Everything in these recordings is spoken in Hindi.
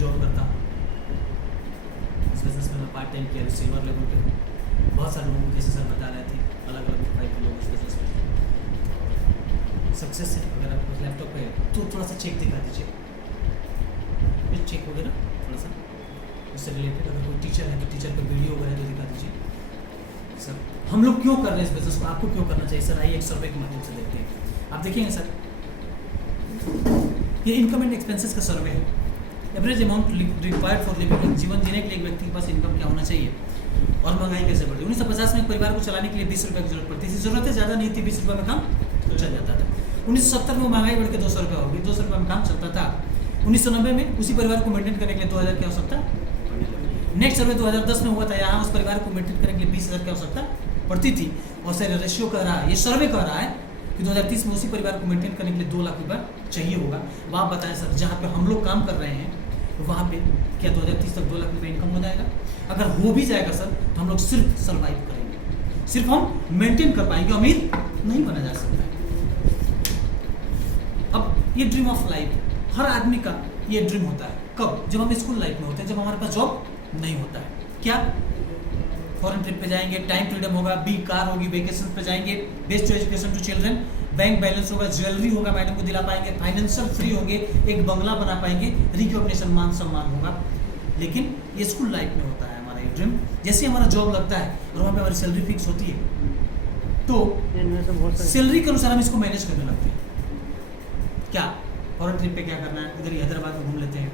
जॉब करता हूँ, इस बिजनेस में मैं पार्ट टाइम किया सिल्वर लेवल पे। बहुत सारे लोगों को जैसे सर बता रहे थे अलग अलग टाइप के लोग इस बिजनेस में सक्सेस है। अगर आपके पास लैपटॉप है तो थोड़ा सा चेक दिखा दीजिए, चेक वगैरह थोड़ा सा इससे रिलेटेड। अगर कोई टीचर है तो टीचर का वीडियो वगैरह तो दिखा दीजिए। सर हम लोग क्यों कर रहे हैं इस बिजनेस को, आपको क्यों करना चाहिए सर, आइए एक सर्वे के माध्यम से देखते हैं। आप देखेंगे सर ये इनकम एंड एक्सपेंसेस का सर्वे है। Average amount required for living, जीवन जीने के लिए एक व्यक्ति के पास इनकम क्या होना चाहिए और महंगाई कैसे बढ़ी। 1950 में एक परिवार को चलाने के लिए 20 रुपये की जरूरत पड़ती थी, जरूरतें ज़्यादा नहीं थी, 20 रुपये में काम चल जाता था। 1970 में महंगाई बढ़ के 200 रुपये होगी, 200 रुपये में काम चलता था। 1990 में उसी परिवार को मेंटेन करने के लिए 2000 की आवश्यकता। नेक्स्ट सर्वे 2010 में हुआ था, यहाँ उस परिवार को मेंटेन करने के लिए 20,000 की आवश्यकता पड़ती थी। और सर रेशियो कह रहा है, ये सर्वे कह रहा है कि 2030 में उसी परिवार को मेंटेन करने के लिए 2 लाख रुपये चाहिए होगा। अब आप बताएं सर, जहाँ पे हम लोग काम कर रहे हैं वहाँ पे क्या 2030 तक 2 लाख रुपये इनकम हो जाएगा? अगर हो भी जाएगा सर तो हम लोग सिर्फ सर्वाइव करेंगे, सिर्फ हम मेंटेन कर पाएंगे, अमीर नहीं बना जा सकता है। अब ये ड्रीम ऑफ लाइफ हर आदमी का ये ड्रीम होता है। कब? जब हम स्कूल लाइफ में होते हैं, जब हमारे पास जॉब नहीं होता है। क्या? फॉरेन ट्रिप पे जाएंगे, टाइम फ्रीडम होगा, बिग कार होगी, वेकेशन पे जाएंगे, best education to children, bank balance होगा, ज्वेलरी होगा, मैडम को दिला पाएंगे, फाइनेंशियल फ्री होंगे, एक बंगला बना पाएंगे, रिकॉग्निशन मान सम्मान होगा। लेकिन ये स्कूल लाइफ में होता है हमारा ये ड्रीम। जैसे हमारा जॉब लगता है और वहाँ पे हमारी सैलरी फिक्स होती है तो सैलरी के अनुसार हम इसको मैनेज करने लगते हैं। क्या फॉरेन ट्रिप पे क्या करना है, इधर हैदराबाद में घूम लेते हैं,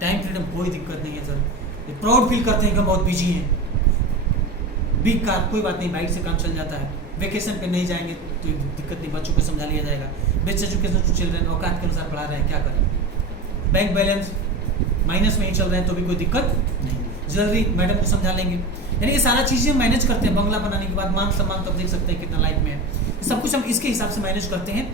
टाइम फ्रीडम कोई दिक्कत नहीं है सर, ये प्राउड फील करते हैं कि हम बहुत बिजी हैं। बिग कार कोई बात नहीं, बाइक से काम चल जाता है। वेकेशन पे नहीं जाएंगे तो दिक्कत नहीं, बच्चों को समझा लिया जाएगा। बेस्ट एजुकेशन टू चिल्ड्रन औकात के अनुसार पढ़ा रहे हैं, क्या करें। बैंक बैलेंस माइनस में ही चल रहे हैं तो भी कोई दिक्कत नहीं। ज्वेलरी मैडम को समझा लेंगे, यानी ये सारा चीज़ें हम मैनेज करते हैं। बंगला बनाने के बाद मान सम्मान तो आप देख सकते हैं कितना लाइफ में है, सब कुछ हम इसके हिसाब से मैनेज करते हैं।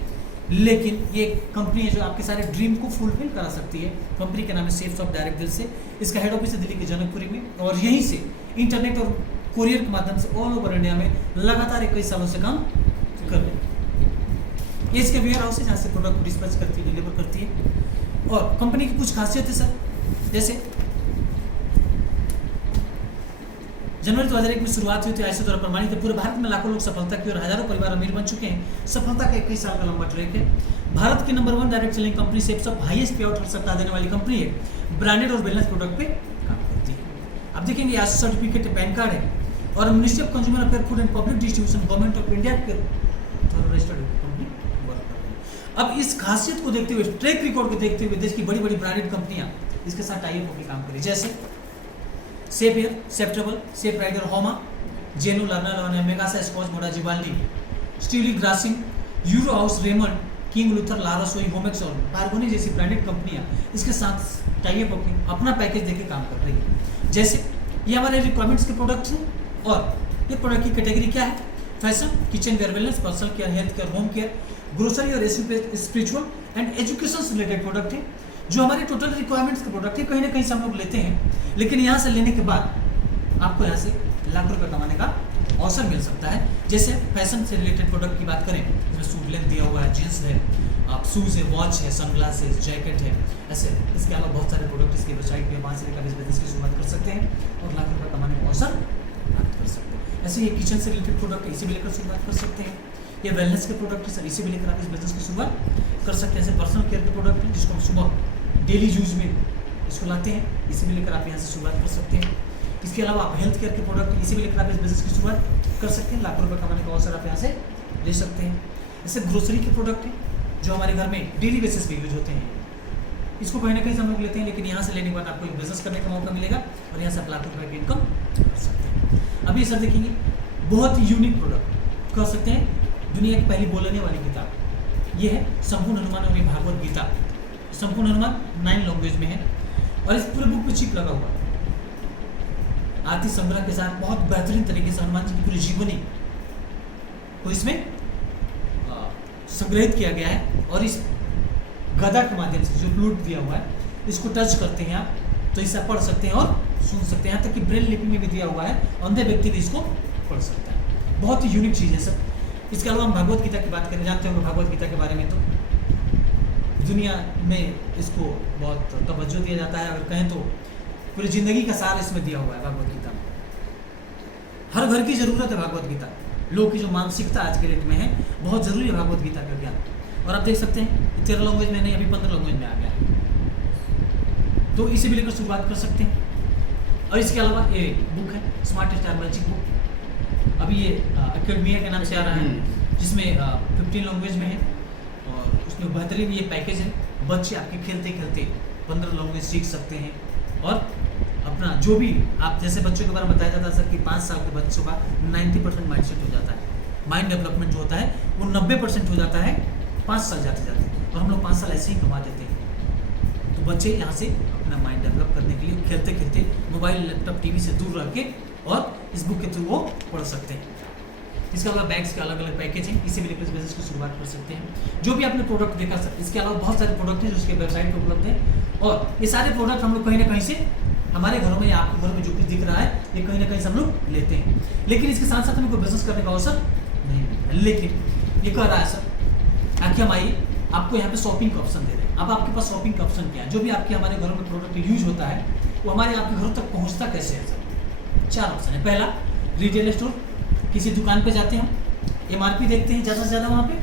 लेकिन ये कंपनी है जो आपके सारे ड्रीम को फुलफिल करा सकती है। कंपनी का नाम है सेफ ऑफ डायरेक्ट दिल से। इसका हेड ऑफिस है दिल्ली के जनकपुरी में और यहीं से इंटरनेट और कोरियर के माध्यम से ऑल ओवर इंडिया में लगातार 21 सालों से काम कर रहे हैं। ये इसके वेयर हाउस है जहाँ से प्रोडक्ट को डिस्पैच करती है, डिलीवर करती है। और कंपनी की कुछ खासियत है सर, जैसे जनवरी 2001 में शुरुआत हुई थी, ऐसे द्वारा प्रमाणित है। पूरे भारत में लाखों लोग सफलता की और हजारों परिवार अमीर बन चुके हैं। सफलता का 21 साल का लंबा ट्रैक है। भारत की नंबर 1 डायरेक्ट सेलिंग कंपनी से सब हाईएस्ट पे आउट सप्ताह देने वाली कंपनी है। ब्रांडेड और वेलनेस प्रोडक्ट पे काम करती है। आप देखेंगे आज सर्टिफिकेट है, पैन कार्ड है और ministry of consumer affair, food and public distribution, government of India के रजिस्टर्ड कंपनी वर्क कर रही है। अब इस खासियत को देखते हुए, ट्रैक रिकॉर्ड को देखते हुए देश की बड़ी बड़ी ब्रांडेड कंपनियां इसके साथ टाई अप होकर काम करी, जैसे Safe Air, Safetable, Safe Rider, Homa, Genu, Learner, Megasa, Scotch, Moda, Gibaldi, Steely, Grasim, Euro House, Raymond, King Luther, Larosoi, Homex और पार्गोनी जैसी ब्रांडेड कंपनियां इसके साथ टाई अप होकर अपना पैकेज देके काम कर रही है। जैसे ये हमारे रिक्वायरमेंट्स के प्रोडक्ट्स हैं और ये प्रोडक्ट की कैटेगरी क्या है? Fashion, kitchen ware, wellness, personal care, health care, home care, grocery और स्पिरिचुअल एंड एजुकेशन से रिलेटेड प्रोडक्ट है जो हमारे टोटल रिक्वायरमेंट्स के प्रोडक्ट है। कहीं ना कहीं से हम लोग लेते हैं, लेकिन यहाँ से लेने के बाद आपको यहाँ से लाख रुपए कमाने का अवसर मिल सकता है। जैसे फैशन से रिलेटेड प्रोडक्ट की बात करें, इसमें सूट लेंथ दिया हुआ है, जीन्स है, आप शूज़ है, वॉच है, सनग्लासेस, जैकेट है, ऐसे इसके अलावा बहुत सारे प्रोडक्ट इसकी वेबसाइट पे 5 से लेकर इस बिजनेस की शुरुआत कर सकते हैं और लाख रुपये कमाने का अवसर प्राप्त कर सकते हैं। ऐसे ये किचन से रिलेटेड प्रोडक्ट है, इसे भी लेकर शुरुआत कर सकते हैं। ये वेलनेस के प्रोडक्ट है सर, इसे भी लेकर आप इस बिजनेस की शुरुआत कर सकते हैं। जैसे पर्सनल केयर के प्रोडक्ट है जिसको हम सुबह डेली यूज में इसको लाते हैं, इसे भी लेकर आप यहाँ से शुरुआत कर सकते हैं। इसके अलावा आप हेल्थ केयर के प्रोडक्ट इसे भी लेकर आप इस बिजनेस की शुरुआत कर सकते हैं। लाखों रुपए कमाने का अवसर आप यहाँ से ले सकते हैं। ऐसे ग्रोसरी के प्रोडक्ट हैं जो हमारे घर में डेली बेसिस पे यूज होते हैं, इसको कहीं ना कहीं से हम लोग लेते हैं, लेकिन यहाँ से लेने के बाद आपको एक बिजनेस करने का मौका मिलेगा और यहाँ से आप लाखों रुपए की इनकम कर सकते हैं। अभी सर देखेंगे बहुत यूनिक प्रोडक्ट कर सकते हैं। दुनिया की पहली बोलने वाली किताब ये है संपूर्ण हनुमान और ये भागवत गीता। संपूर्ण हनुमान 9 लैंग्वेज में है और इस पूरे बुक पे चिप लगा हुआ है। आरती संग्रह के साथ बहुत बेहतरीन तरीके से हनुमान जी की पूरी जीवनी को इसमें संग्रहित किया गया है और इस गदा के माध्यम से जो फ्लूट दिया हुआ है इसको टच करते हैं आप तो इसे पढ़ सकते हैं और सुन सकते हैं। यहाँ तक कि ब्रेल लिपि में भी दिया हुआ है, अंधे व्यक्ति भी इसको पढ़ सकता है। बहुत ही यूनिक चीज़ है सर। इसके अलावा हम भगवत गीता की बात करें, जानते होंगे भगवत गीता के बारे में, तो दुनिया में इसको बहुत तवज्जो दिया जाता है। अगर कहें तो पूरी ज़िंदगी का सार इसमें दिया हुआ है भगवत गीता में। हर घर की ज़रूरत है भगवत गीता। लोग की जो मानसिकता आज के डेट में है, बहुत ज़रूरी है भगवत गीता का ज्ञान। और आप देख सकते हैं 13 लैंग्वेज में नहीं, अभी 15 लैंग्वेज में आ गया है, तो इसे भी लेकर शुरुआत कर सकते हैं। और इसके अलावा ये बुक है स्मार्ट स्टार मैजिक बुक, अभी ये एकेडमिया के नाम से आ रहा है, जिसमें 15 लैंग्वेज में है। और उसमें बेहतरीन ये पैकेज है, बच्चे आपके खेलते खेलते 15 लैंग्वेज सीख सकते हैं। और अपना जो भी आप जैसे बच्चों के बारे में बताया जाता है सर कि 5 साल के बच्चों का 90% माइंडसेट हो जाता है, माइंड डेवलपमेंट जो होता है वो 90% हो जाता है 5 साल जाते जाते, और हम लोग 5 साल ऐसे ही कमा देते हैं। तो बच्चे यहाँ से अपना माइंड डेवलप करने के लिए खेलते खेलते मोबाइल लैपटॉप टीवी से दूर रह के और इस बुक के थ्रू वो पढ़ सकते हैं। इसके अलावा बैग्स के अलग अलग पैकेज हैं, इसी भी लेकर बिजनेस की शुरुआत कर सकते हैं। जो भी आपने प्रोडक्ट देखा सर, इसके अलावा बहुत सारे प्रोडक्ट हैं जो उसके वेबसाइट पर उपलब्ध हैं, और ये सारे प्रोडक्ट हम लोग कहीं ना कहीं से हमारे घरों में या आपके घर में जो कुछ दिख रहा है ये कहीं ना कहीं से हम लोग लेते हैं। लेकिन इसके साथ साथ हमें कोई बिजनेस करने का अवसर नहीं मिलता। लेकिन ये कह रहा है सर आखिर हम आइए आपको यहाँ पे शॉपिंग का ऑप्शन दे रहे हैं। अब आपके पास शॉपिंग का ऑप्शन क्या है? जो भी आपके हमारे घरों में प्रोडक्ट यूज होता है वो हमारे आपके घरों तक पहुँचता कैसे है सर? 4 ऑप्शन है। पहला, रिटेल स्टोर, किसी दुकान पे जाते हैं, MRP देखते हैं ज़्यादा से ज़्यादा वहाँ पे,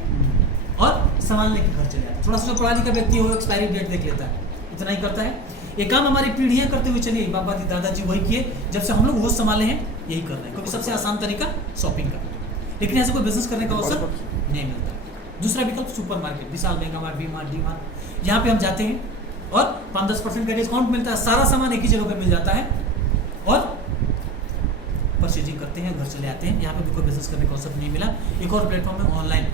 और सामान लेके घर चले जाते हैं। थोड़ा सा जो पढ़ा लिखा व्यक्ति हो एक्सपायरी डेट देख लेता है, इतना ही करता है। ये काम हमारी पीढ़ियाँ करते हुए चलिए, बाबा दादाजी वही किए, जब से हम लोग होश संभाले हैं यही कर रहे हैं, क्योंकि सबसे आसान तरीका शॉपिंग का। लेकिन ऐसे कोई बिजनेस करने का अवसर नहीं मिलता। दूसरा विकल्प super market, Vishal, mega mart, V mart, D mart, यहाँ पे हम जाते हैं और 5-10% का डिस्काउंट मिलता है, सारा सामान एक ही जगह पे मिल जाता है और परचेजिंग करते हैं, घर चले आते हैं। यहाँ पे भी कोई बिजनेस करने का अवसर नहीं मिला। एक और प्लेटफॉर्म है ऑनलाइन,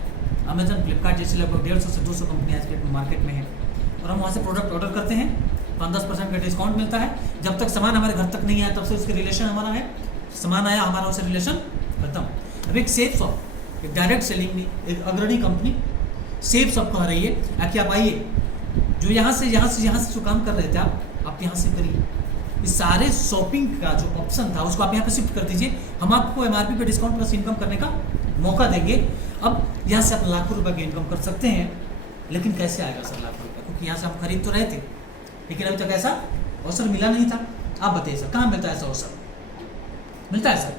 अमेजन, फ्लिपकार्ट जैसे लगभग 150 से 200 कंपनी आज के मार्केट में है, और हम वहाँ से प्रोडक्ट ऑर्डर करते हैं, 5-10% का डिस्काउंट मिलता है। जब तक सामान हमारे घर तक नहीं आया तब से उसके रिलेशन हमारा है, सामान आया हमारा उससे रिलेशन खत्म। अब एक सेफ शॉप, एक डायरेक्ट सेलिंग नहीं, एक अग्रणी कंपनी सेफ शॉप कह रही है कि आप आइए, जो यहाँ से जो काम कर रहे थे आप यहाँ से करिए। इस सारे शॉपिंग का जो ऑप्शन था उसको आप यहाँ पे शिफ्ट कर दीजिए, हम आपको MRP पे डिस्काउंट प्लस इनकम करने का मौका देंगे। अब यहाँ से आप लाखों रुपए की इनकम कर सकते हैं। लेकिन कैसे आएगा सर लाखों रुपये? क्योंकि यहाँ से हम खरीद तो रहे थे, लेकिन अभी तक ऐसा अवसर मिला नहीं था। आप बताइए सर, कहाँ मिलता है ऐसा अवसर? मिलता है सर?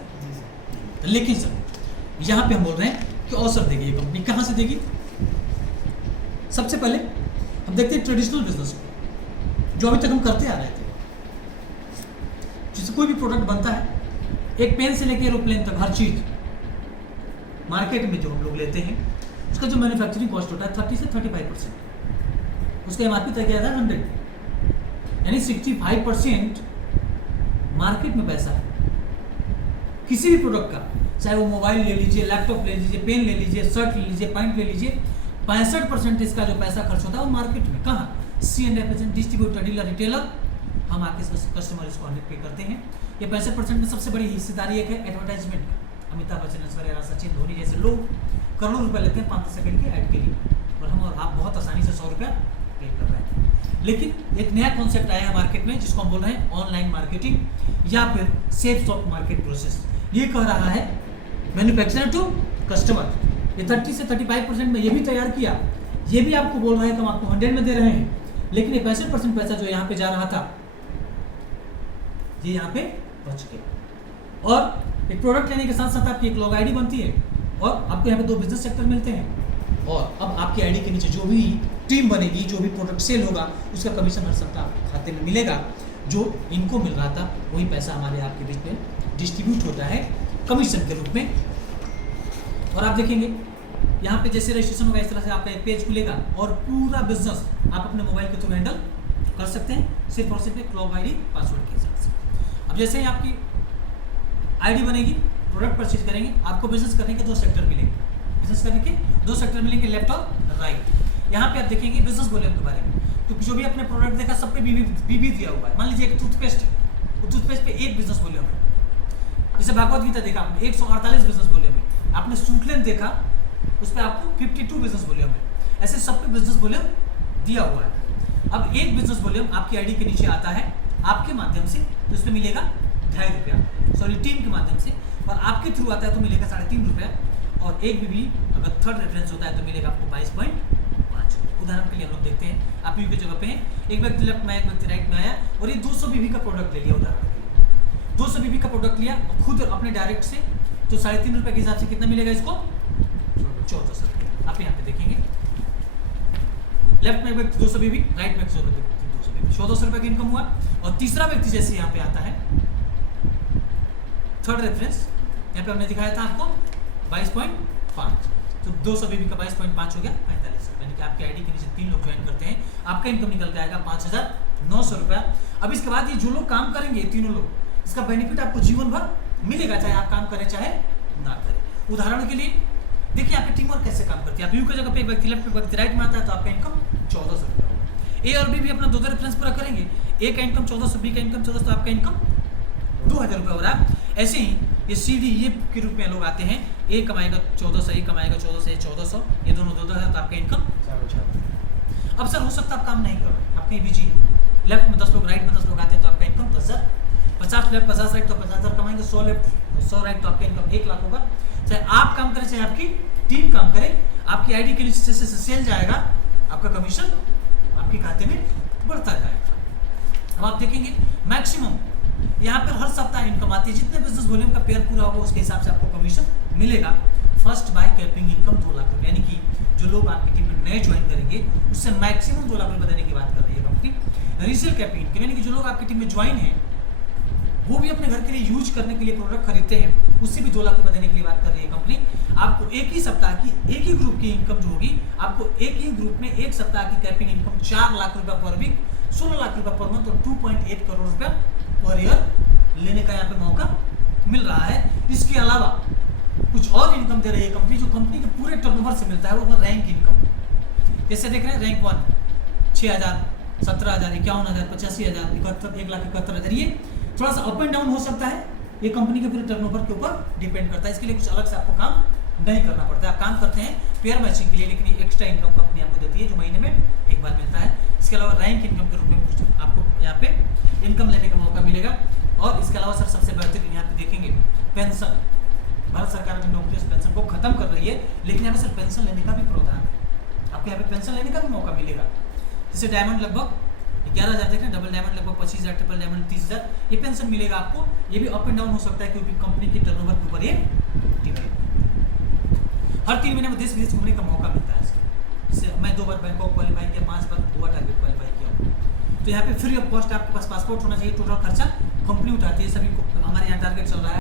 लेकिन सर यहाँ पे हम बोल रहे हैं कि अवसर देगी ये कंपनी। कहाँ से देगी? सबसे पहले हम देखते हैं ट्रेडिशनल बिजनेस को, जो अभी तक हम करते आ रहे थे। जिससे कोई भी प्रोडक्ट बनता है, एक पेन से लेकर एरोप्लेन तक हर चीज मार्केट में जो हम लोग लेते हैं उसका जो मैन्युफैक्चरिंग कॉस्ट होता है 30 से 35%, उसका MRP तय किया जाता है 100, यानी 65% मार्केट में पैसा है किसी भी प्रोडक्ट का। चाहे वो मोबाइल ले लीजिए, लैपटॉप ले लीजिए, पेन ले लीजिए, शर्ट ले लीजिए, पैंट ले लीजिए, 65% इसका जो पैसा खर्च होता है वो मार्केट में। कहाँ? C&F, डिस्ट्रीब्यूटर, डीलर, रिटेलर, हम आके कस्टमर इसको 100 पे करते हैं। ये 65% में सबसे बड़ी हिस्सेदारी एक है एडवर्टाइजमेंट। अमिताभ बच्चन, ऐश्वर्या राय, सचिन, धोनी जैसे लोग करोड़ों रुपए लेते हैं 5 सेकंड के ऐड के लिए, और हम और आप बहुत आसानी से 100 रुपया पे कर रहे हैं। लेकिन एक नया कॉन्सेप्ट आया है मार्केट में जिसको हम बोल रहे हैं ऑनलाइन मार्केटिंग या फिर सेफ शॉप मार्केट प्रोसेस। ये कह रहा है मैन्युफैक्चरर टू कस्टमर। ये 30 से 35% में ये भी तैयार किया, ये भी आपको बोल रहा है कि हम आपको 100 में दे रहे हैं, लेकिन ये 65% पैसा जो यहाँ पे जा रहा था ये यहाँ पे बच गया। और एक प्रोडक्ट लेने के साथ साथ आपकी एक लॉग आईडी बनती है, और आपको यहाँ पे 2 बिजनेस सेक्टर मिलते हैं। और अब आपकी आईडी के नीचे जो भी टीम बनेगी, जो भी प्रोडक्ट सेल होगा, उसका कमीशन हर सप्ताह आपके खाते में मिलेगा। जो इनको मिल रहा था वही पैसा हमारे आपके बीच में डिस्ट्रीब्यूट होता है कमीशन के रूप में। और आप देखेंगे यहाँ पे जैसे रजिस्ट्रेशन होगा इस तरह से आपका एक पेज खुलेगा और पूरा बिजनेस आप अपने मोबाइल के थ्रू हैंडल कर सकते हैं, सिर्फ और सिर्फ एक लॉग आईडी पासवर्ड के हिसाब से। अब जैसे ही आपकी आईडी बनेगी, प्रोडक्ट परचेज करेंगे, आपको बिजनेस करने के 2 सेक्टर मिलेंगे। बिजनेस करने के 2 सेक्टर मिलेंगे, लेफ्ट और राइट। यहाँ पे आप देखेंगे बिजनेस वॉल्यूम के बारे में, क्योंकि जो भी आपने प्रोडक्ट देखा सब पे बीबी दिया हुआ है। मान लीजिए एक टूथपेस्ट है, वो टूथपेस्ट पे 1 बिजनेस वॉल्यूम है। जैसे भागवत गीता देखा आपने 148 बिजनेस वॉल्यूम है। आपने सूटलेन देखा उस पर आपको 52 बिजनेस वॉल्यूम है। ऐसे सब पे बिजनेस वॉल्यूम दिया हुआ है। अब एक बिजनेस वॉल्यूम आपकी आईडी के नीचे आता है आपके माध्यम से, तो उसमें मिलेगा 2.5 रुपया, सॉरी टीम के माध्यम से, और आपके थ्रू आता है तो मिलेगा 3.5 रुपया, और एक भी अगर थर्ड रेफरेंस होता है तो मिलेगा आपको 22.5। उदाहरण के लिए हम लोग देखते हैं, आप यू की जगह पे हैं, एक व्यक्ति लेफ्ट में एक व्यक्ति राइट में आया और ये 200 बीबी का प्रोडक्ट ले लिया, उदाहरण के लिए 200 बीबी का प्रोडक्ट लिया खुद अपने डायरेक्ट से, तो 3.5 रुपए के हिसाब से कितना मिलेगा इसको, 1400 रुपये। आप यहाँ पे देखेंगे लेफ्ट में एक व्यक्ति 200 बीबी, राइट में 200 बीबी, 1400 रुपये का इनकम हुआ। और तीसरा व्यक्ति जैसे यहाँ पे आता है, थर्ड रेफरेंस यहाँ पे हमने दिखाया था आपको 22.5, तो 200 बीबी का 22.5 हो गया 45 रुपये, यानी कि आपके आईडी के नीचे 3 लोग ज्वाइन करते हैं, आपका इनकम निकल के आएगा 5,900 रुपया। अब इसके बाद ये जो लोग काम करेंगे तीनों लोग, इसका बेनिफिट आपको जीवन भर मिलेगा, चाहे आप काम करें चाहे ना करें। उदाहरण के लिए देखिए यहाँ पे टीम वर्क कैसे काम करती है, आप यू की जगह पे एक व्यक्ति लेफ्ट में व्यक्ति राइट में आता है, तो आपका इनकम 1400 रुपया होगा। ए और बी भी अपना 2 रेफरेंस पूरा करेंगे, ए का इनकम 1400, बी का इनकम 1400, तो आपका इनकम 2000 रुपये हो रहा है। ऐसे ही ये सी डी ये के रूप में लोग आते हैं, ए कमाएगा 1400, ए कमाएगा 1400, ये 1400, ये दोनों 2000, तो आपका इनकम 4,000। अब सर हो सकता है आप काम नहीं कर रहे, आप कहीं बिजी, लेफ्ट में 10 लोग राइट में 10 लोग आते हैं, तो आपका इनकम 10,000, 50 लेफ्ट 50 राइट तो 50,000 कमाएंगे, 100 लेफ्ट 100 राइट तो आपका इनकम 1 लाख होगा। चाहे आप काम करें चाहे आपकी टीम काम करे, आपकी आईडी के नीचे से सेल जाएगा, आपका कमीशन आपके खाते में बढ़ता जाएगा। अब आप देखेंगे मैक्सिमम यहाँ पर हर सप्ताह इनकम आती है, जितने बिजनेस वॉल्यूम का पेयर पूरा होगा उसके हिसाब से आपको कमीशन मिलेगा। First by capping income 2 lakh रुपये, यानी कि जो लोग आपकी टीम में नए ज्वाइन करेंगे उससे मैक्सिमम 2 लाख रुपये देने की बात कर रही है कंपनी। रीसेल कैपिंग इनकम, यानी कि जो लोग आपकी टीम में ज्वाइन हैं वो भी अपने घर के लिए यूज करने के लिए प्रोडक्ट खरीदते हैं, उससे भी 2 लाख रुपये देने के लिए बात कर रही है कंपनी। आपको एक ही सप्ताह की एक ही ग्रुप की इनकम जो होगी, आपको एक ही ग्रुप में एक सप्ताह की कैपिंग इनकम 4 लाख रुपये पर वीक, 16 लाख रुपये पर मंथ और 2.8 करोड़ रुपया पर ईयर लेने का यहाँ पे मौका मिल रहा है। इसके अलावा कुछ और इनकम दे रही है कंपनी, जो कंपनी के पूरे टर्नओवर से मिलता है, वो रैंक इनकम। जैसे देख रहे हैं रैंक 1 6,000, 17,000, 51,000, 85,000, 71, 1,71,000, ये थोड़ा सा अप एंड डाउन हो सकता है, ये कंपनी के पूरे टर्नओवर के ऊपर डिपेंड करता है। इसके लिए कुछ अलग से आपको काम नहीं करना पड़ता है, आप काम करते हैं पेयर मैचिंग के लिए, लेकिन ये एक्स्ट्रा इनकम कंपनी आपको देती है जो महीने में एक बार मिलता है। इसके अलावा रैंक इनकम के रूप में कुछ आपको यहाँ पे इनकम लेने का मौका मिलेगा। और इसके अलावा सर सबसे बेहतरीन यहाँ पे देखेंगे पेंशन, भारत सरकार अपनी नौकरी से पेंशन को खत्म कर रही है, लेकिन यहाँ पे सर पेंशन लेने का भी प्रावधान है, आपको यहाँ पे पेंशन लेने का भी मौका मिलेगा। जैसे डायमंड लगभग 11,000 देख रहे हैं, डबल डायमंड लगभग 25,000, ट्रिपल डायमंड 30,000, ये पेंशन मिलेगा आपको। ये भी अप एंड डाउन हो सकता है क्योंकि कंपनी की टर्नओवर के ऊपर ये डिपेंड। हर 3 महीने में देश विदेश घूमने का मौका मिलता है इसके। जैसे मैं 2 बार बैंकॉक क्वालिफाई किया, 5 बार गोवा टारगेट क्वालिफाई किया, तो यहाँ पे फ्री ऑफ कॉस्ट आपके पास पासपोर्ट होना चाहिए, टोटल खर्चा कंपनी उठाती है। सभी को हमारे यहाँ टारगेट चल रहा है